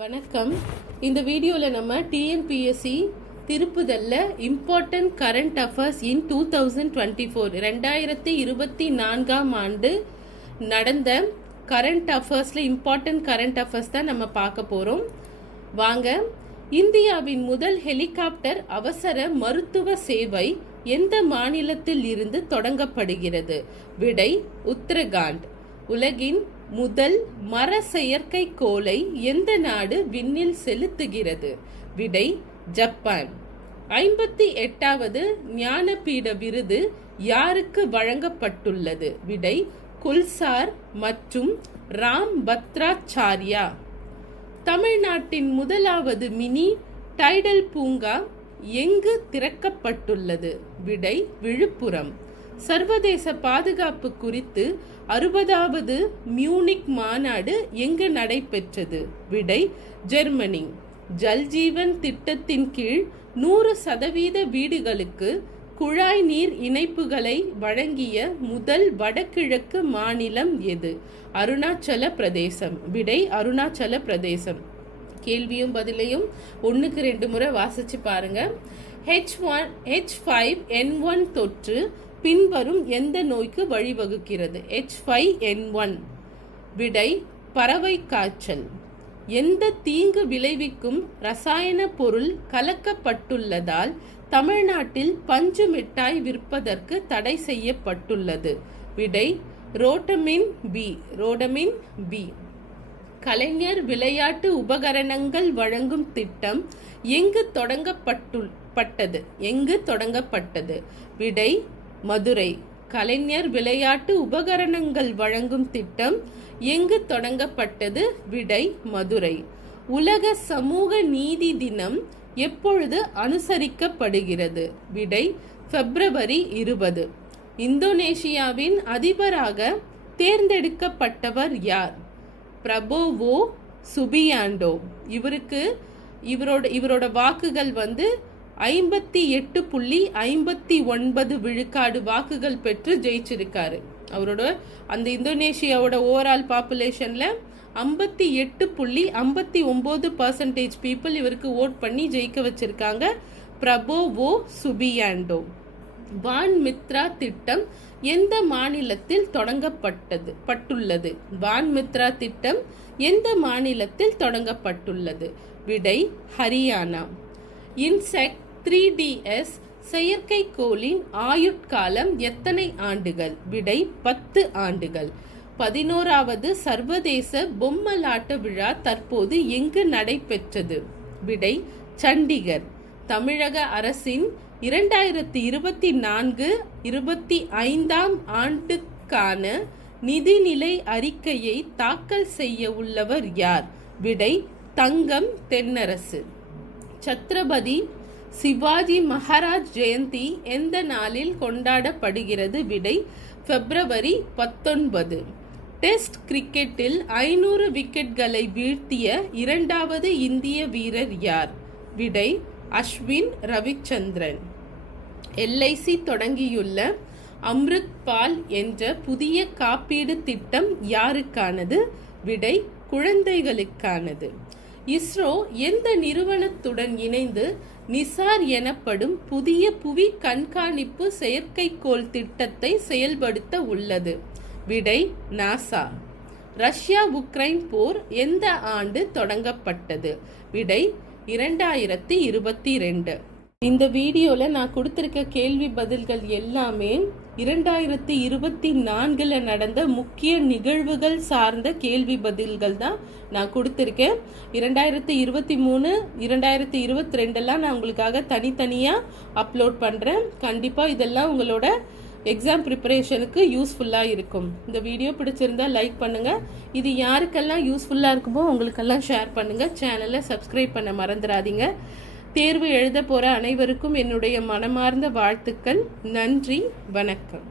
வணக்கம். இந்த வீடியோவில் நம்ம TNPSC திருப்புதல்ல important current affairs in two thousand twenty four ரெண்டாயிரத்தி இருபத்தி நான்காம் ஆண்டு நடந்த கரண்ட் அஃபேர்ஸில் இம்பார்ட்டன்ட் கரண்ட் அஃபேர்ஸ் தான் நம்ம பார்க்க போகிறோம் வாங்க இந்தியாவின் முதல் ஹெலிகாப்டர் அவசர மருத்துவ சேவை எந்த மாநிலத்தில் இருந்து தொடங்கப்படுகிறது? விடை உத்தரகாண்ட். உலகின் முதல் மர செயற்கைக்கோளை எந்த நாடு விண்ணில் செலுத்துகிறது? விடை ஜப்பான். ஐம்பத்தி எட்டாவது ஞானபீட விருது யாருக்கு வழங்கப்பட்டுள்ளது? விடை குல்சார் மற்றும் ராம் பத்ராச்சாரியா தமிழ்நாட்டின் முதலாவது மினி டைடல் பூங்கா எங்கு திறக்கப்பட்டுள்ளது? விடை விழுப்புரம். சர்வதேச பாதுகாப்பு குறித்து அறுபதாவது மியூனிக் மாநாடு எங்கு நடைபெற்றது? விடை ஜெர்மனி. ஜல்ஜீவன் திட்டத்தின் கீழ் நூறு சதவீத வீடுகளுக்கு குழாய் நீர் இணைப்புகளை வழங்கிய முதல் வடகிழக்கு மாநிலம் எது? அருணாச்சல பிரதேசம். விடை அருணாச்சல பிரதேசம். கேள்வியும் பதிலையும் ஒன்றுக்கு ரெண்டு முறை வாசிச்சு பாருங்க. H one H five N one தொற்று பின்வரும் எந்த நோய்க்கு வழிவகுக்கிறது? ஹெச் ஃபைவ் என் ஒன் விடை பறவை காய்ச்சல் எந்த தீங்கு விளைவிக்கும் ரசாயன பொருள் கலக்கப்பட்டுள்ளதால் தமிழ்நாட்டில் பஞ்சு மிட்டாய் விற்பதற்கு தடை செய்யப்பட்டுள்ளது. விடை ரோட்டமின் பி ரோடமின் பி கலைஞர் விளையாட்டு உபகரணங்கள் வழங்கும் திட்டம் எங்கு தொடங்கப்பட்டு பட்டது? எங்கு தொடங்கப்பட்டது? விடை மதுரை. கலைஞர் விளையாட்டு உபகரணங்கள் வழங்கும் திட்டம் எங்கு தொடங்கப்பட்டது? விடை மதுரை. உலக சமூக நீதி தினம் எப்பொழுது அனுசரிக்கப்படுகிறது? விடை பிப்ரவரி இருபது. இந்தோனேஷியாவின் அதிபராக தேர்ந்தெடுக்கப்பட்டவர் யார்? Prabowo Subianto. இவருக்கு இவரோட இவரோட வாக்குகள் வந்து ஐம்பத்தி எட்டு புள்ளி ஐம்பத்தி ஒன்பது விழுக்காடு வாக்குகள் பெற்று ஜெயிச்சிருக்காரு. அவரோட அந்த இந்தோனேஷியாவோட ஓவரால் பாப்புலேஷன்ல ஐம்பத்தி எட்டு புள்ளி ஐம்பத்தி ஒன்பது பர்சன்டேஜ் பீப்புள் இவருக்கு ஓட் பண்ணி ஜெயிக்க வச்சிருக்காங்க. Prabowo Subianto. வான் மித்ரா திட்டம் எந்த மாநிலத்தில் தொடங்கப்பட்டது? பட்டுள்ளது. வான் மித்ரா திட்டம் எந்த மாநிலத்தில் தொடங்கப்பட்டுள்ளது? விடை ஹரியானா. இன்செக்ட் த்ரீ டிஎஸ் செயற்கைக்கோளின் ஆயுட்காலம் எத்தனை ஆண்டுகள்? விடை பத்து ஆண்டுகள். பதினோராவது சர்வதேச பொம்மலாட்ட விழா தற்போது எங்கு நடைபெற்றது? விடை சண்டிகர். தமிழக அரசின் இரண்டாயிரத்தி இருபத்தி நான்கு இருபத்தி ஐந்தாம் ஆண்டுக்கான நிதிநிலை அறிக்கையை தாக்கல் செய்ய உள்ளவர் யார்? விடை தங்கம் தென்னரசு. சத்ரபதி சிவாஜி மகாராஜ் ஜெயந்தி எந்த நாளில் கொண்டாடப்படுகிறது விடை பிப்ரவரி பத்தொன்பது. டெஸ்ட் கிரிக்கெட்டில் ஐநூறு விக்கெட்களை வீழ்த்திய இரண்டாவது இந்திய வீரர் யார்? விடை அஸ்வின் ரவிச்சந்திரன். எல்ஐசி தொடங்கியுள்ள அம்ருத் பால் என்ற புதிய காப்பீடு திட்டம் யாருக்கானது? விடை குழந்தைகளுக்கானது. இஸ்ரோ எந்த நிறுவனத்துடன் இணைந்து நிசார் எனப்படும் புதிய புவி கண்காணிப்பு செயற்கைக்கோள் திட்டத்தை செயல்படுத்த உள்ளது. விடை நாசா. ரஷ்யா உக்ரைன் போர் எந்த ஆண்டு தொடங்கப்பட்டது? விடை இரண்டாயிரத்தி இருபத்தி ரெண்டு. இந்த வீடியோவில் நான் கொடுத்துருக்க கேள்வி பதில்கள் எல்லாமே இரண்டாயிரத்தி இருபத்தி நான்கில் நடந்த முக்கிய நிகழ்வுகள் சார்ந்த கேள்வி பதில்கள் தான் நான் கொடுத்துருக்கேன். இரண்டாயிரத்தி இருபத்தி மூணு இரண்டாயிரத்தி இருபத்தி ரெண்டெல்லாம் நான் உங்களுக்காக தனித்தனியாக அப்லோட் பண்ணுறேன் கண்டிப்பாக இதெல்லாம் உங்களோட எக்ஸாம் ப்ரிப்பரேஷனுக்கு யூஸ்ஃபுல்லாக இருக்கும். இந்த வீடியோ பிடிச்சிருந்தா லைக் பண்ணுங்கள் இது யாருக்கெல்லாம் யூஸ்ஃபுல்லாக இருக்குமோ உங்களுக்கெல்லாம் ஷேர் பண்ணுங்கள் சேனலை சப்ஸ்கிரைப் பண்ண மறந்துடாதீங்க. தேர்வு எழுத போகிற அனைவருக்கும் என்னுடைய மனமார்ந்த வாழ்த்துக்கள். நன்றி வணக்கம்.